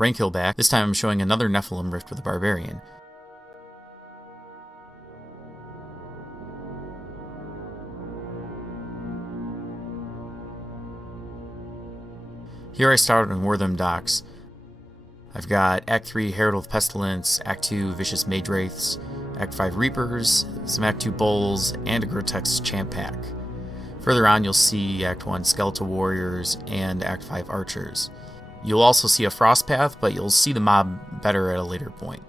Rank Hill back. This time I'm showing another Nephalem Rift with a Barbarian. Here I started on Wortham Docks. I've got Act 3 Herald of Pestilence, Act 2 Vicious Mage Wraiths, Act 5 Reapers, some Act 2 Bulls, and a Grotesque Champ Pack. Further on you'll see Act 1 Skeletal Warriors and Act 5 Archers. You'll also see a Frost Path, but you'll see the mob better at a later point.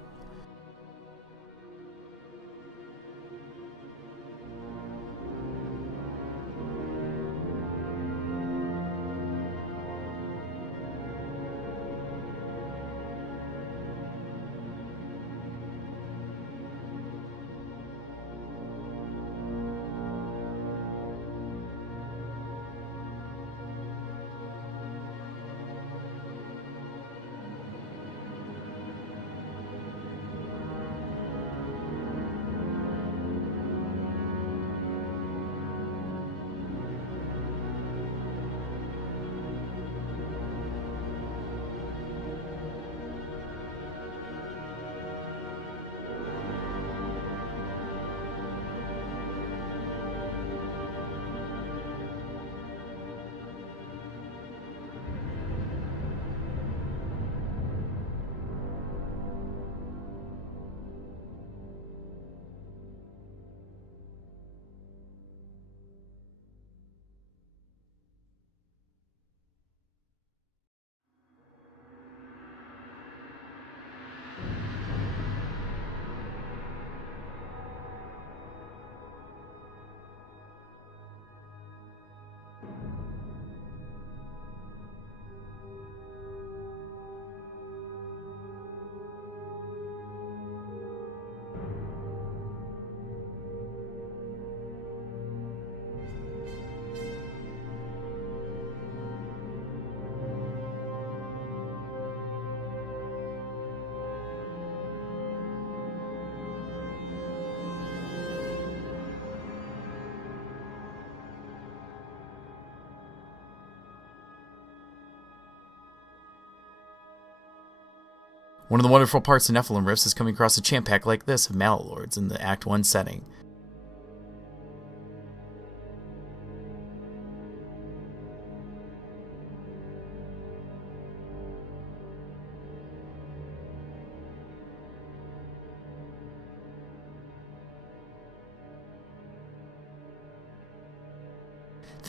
One of the wonderful parts of Nephalem Rifts is coming across a champ pack like this of Mallet Lords in the Act 1 setting.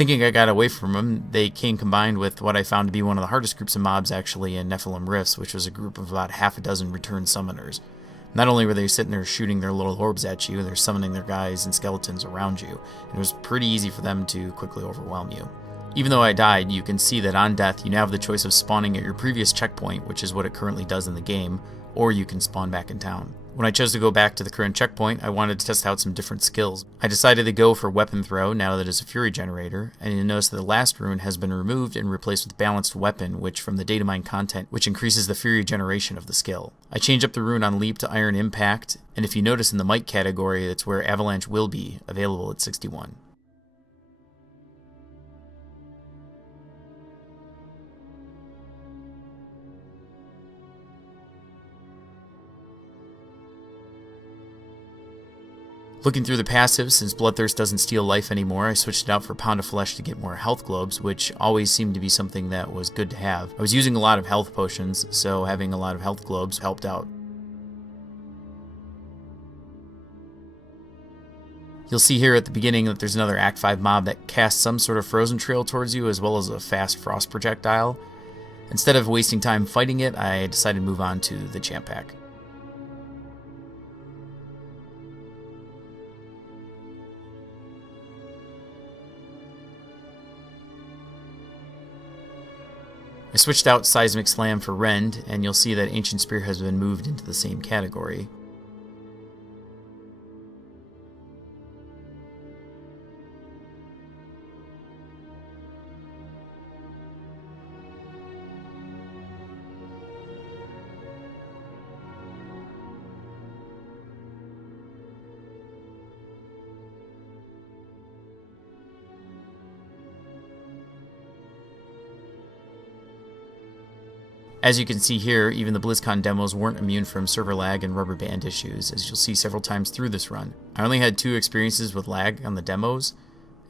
Thinking I got away from them, they came combined with what I found to be one of the hardest groups of mobs actually in Nephalem Rifts, which was a group of about half a dozen returned summoners. Not only were they sitting there shooting their little orbs at you, they're summoning their guys and skeletons around you, and it was pretty easy for them to quickly overwhelm you. Even though I died, you can see that on death you now have the choice of spawning at your previous checkpoint, which is what it currently does in the game, or you can spawn back in town. When I chose to go back to the current checkpoint, I wanted to test out some different skills. I decided to go for Weapon Throw now that it's a Fury Generator, and you'll notice that the last rune has been removed and replaced with Balanced Weapon, which from the data mine content, which increases the Fury generation of the skill. I changed up the rune on Leap to Iron Impact, and if you notice in the Might category, that's where Avalanche will be, available at 61. Looking through the passives, since Bloodthirst doesn't steal life anymore, I switched it out for Pound of Flesh to get more health globes, which always seemed to be something that was good to have. I was using a lot of health potions, so having a lot of health globes helped out. You'll see here at the beginning that there's another Act 5 mob that casts some sort of frozen trail towards you, as well as a fast frost projectile. Instead of wasting time fighting it, I decided to move on to the champ pack. I switched out Seismic Slam for Rend, and you'll see that Ancient Spear has been moved into the same category. As you can see here, even the Blizzcon demos weren't immune from server lag and rubber band issues, as you'll see several times through this run. I only had 2 experiences with lag on the demos,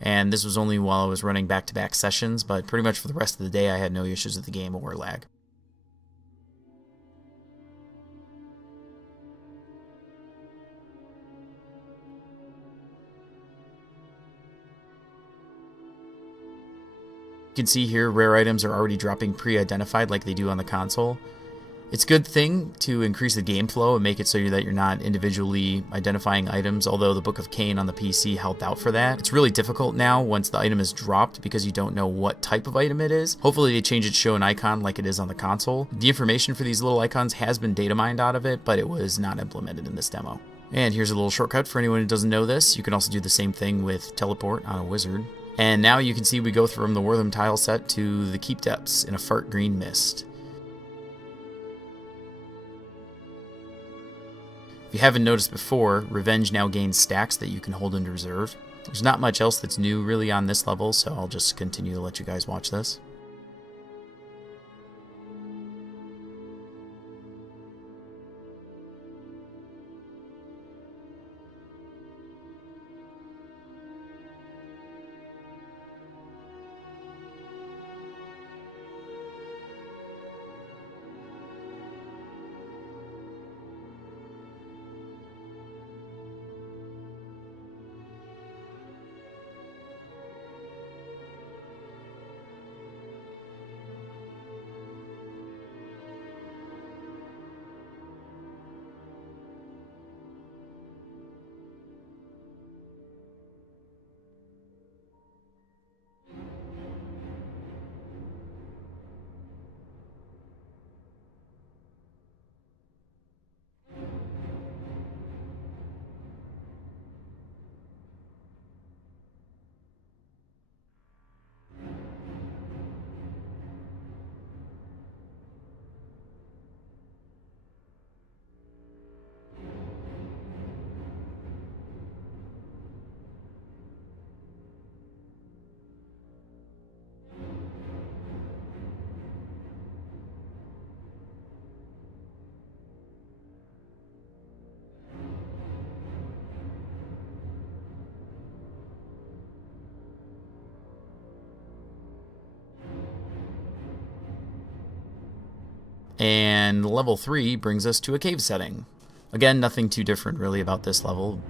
and this was only while I was running back-to-back sessions, but pretty much for the rest of the day I had no issues with the game or lag. You can see here rare items are already dropping pre-identified like they do on the console. It's a good thing to increase the game flow and make it so that you're not individually identifying items, although the Book of Cain on the PC helped out for that. It's really difficult now once the item is dropped because you don't know what type of item it is. Hopefully they change it to show an icon like it is on the console. The information for these little icons has been data mined out of it, but it was not implemented in this demo. And here's a little shortcut for anyone who doesn't know this. You can also do the same thing with teleport on a wizard. And now you can see we go from the Wortham tile set to the Keep Depths in a fart green mist. If you haven't noticed before, Revenge now gains stacks that you can hold into reserve. There's not much else that's new really on this level, so I'll just continue to let you guys watch this. And level 3 brings us to a cave setting. Again, nothing too different really about this level.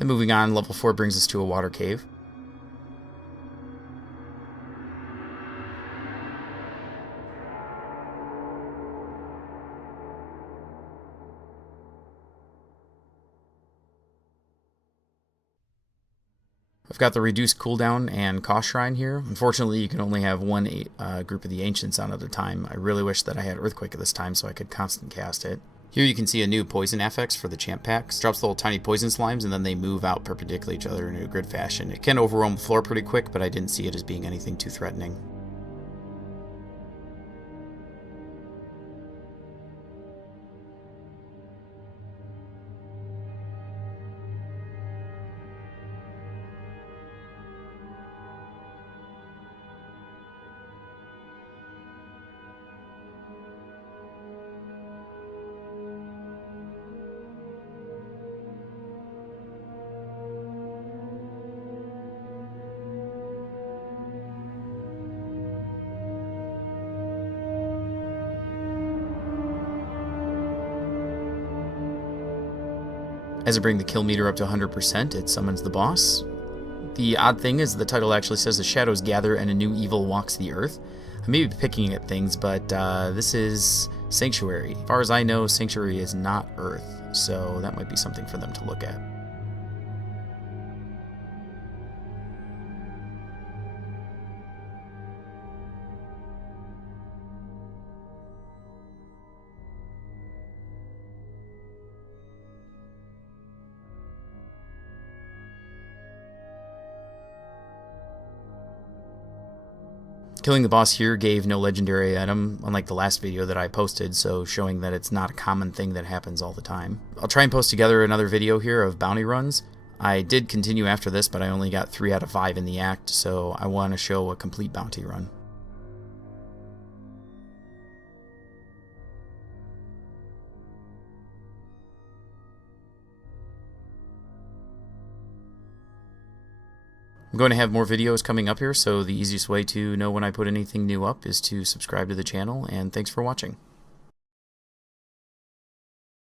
Then moving on, level 4 brings us to a water cave. I've got the reduced cooldown and cost shrine here. Unfortunately, you can only have one group of the ancients on at a time. I really wish that I had Earthquake at this time so I could constant cast it. Here you can see a new poison affix for the champ packs. Drops little tiny poison slimes and then they move out perpendicular to each other in a grid fashion. It can overwhelm the floor pretty quick, but I didn't see it as being anything too threatening. As I bring the kill meter up to 100%, it summons the boss. The odd thing is the title actually says the shadows gather and a new evil walks the earth. I may be picking at things, but this is Sanctuary. As far as I know, Sanctuary is not Earth, so that might be something for them to look at. Killing the boss here gave no legendary item, unlike the last video that I posted, so showing that it's not a common thing that happens all the time. I'll try and post together another video here of bounty runs. I did continue after this, but I only got 3 out of 5 in the act, so I want to show a complete bounty run. I'm going to have more videos coming up here, so the easiest way to know when I put anything new up is to subscribe to the channel, and thanks for watching.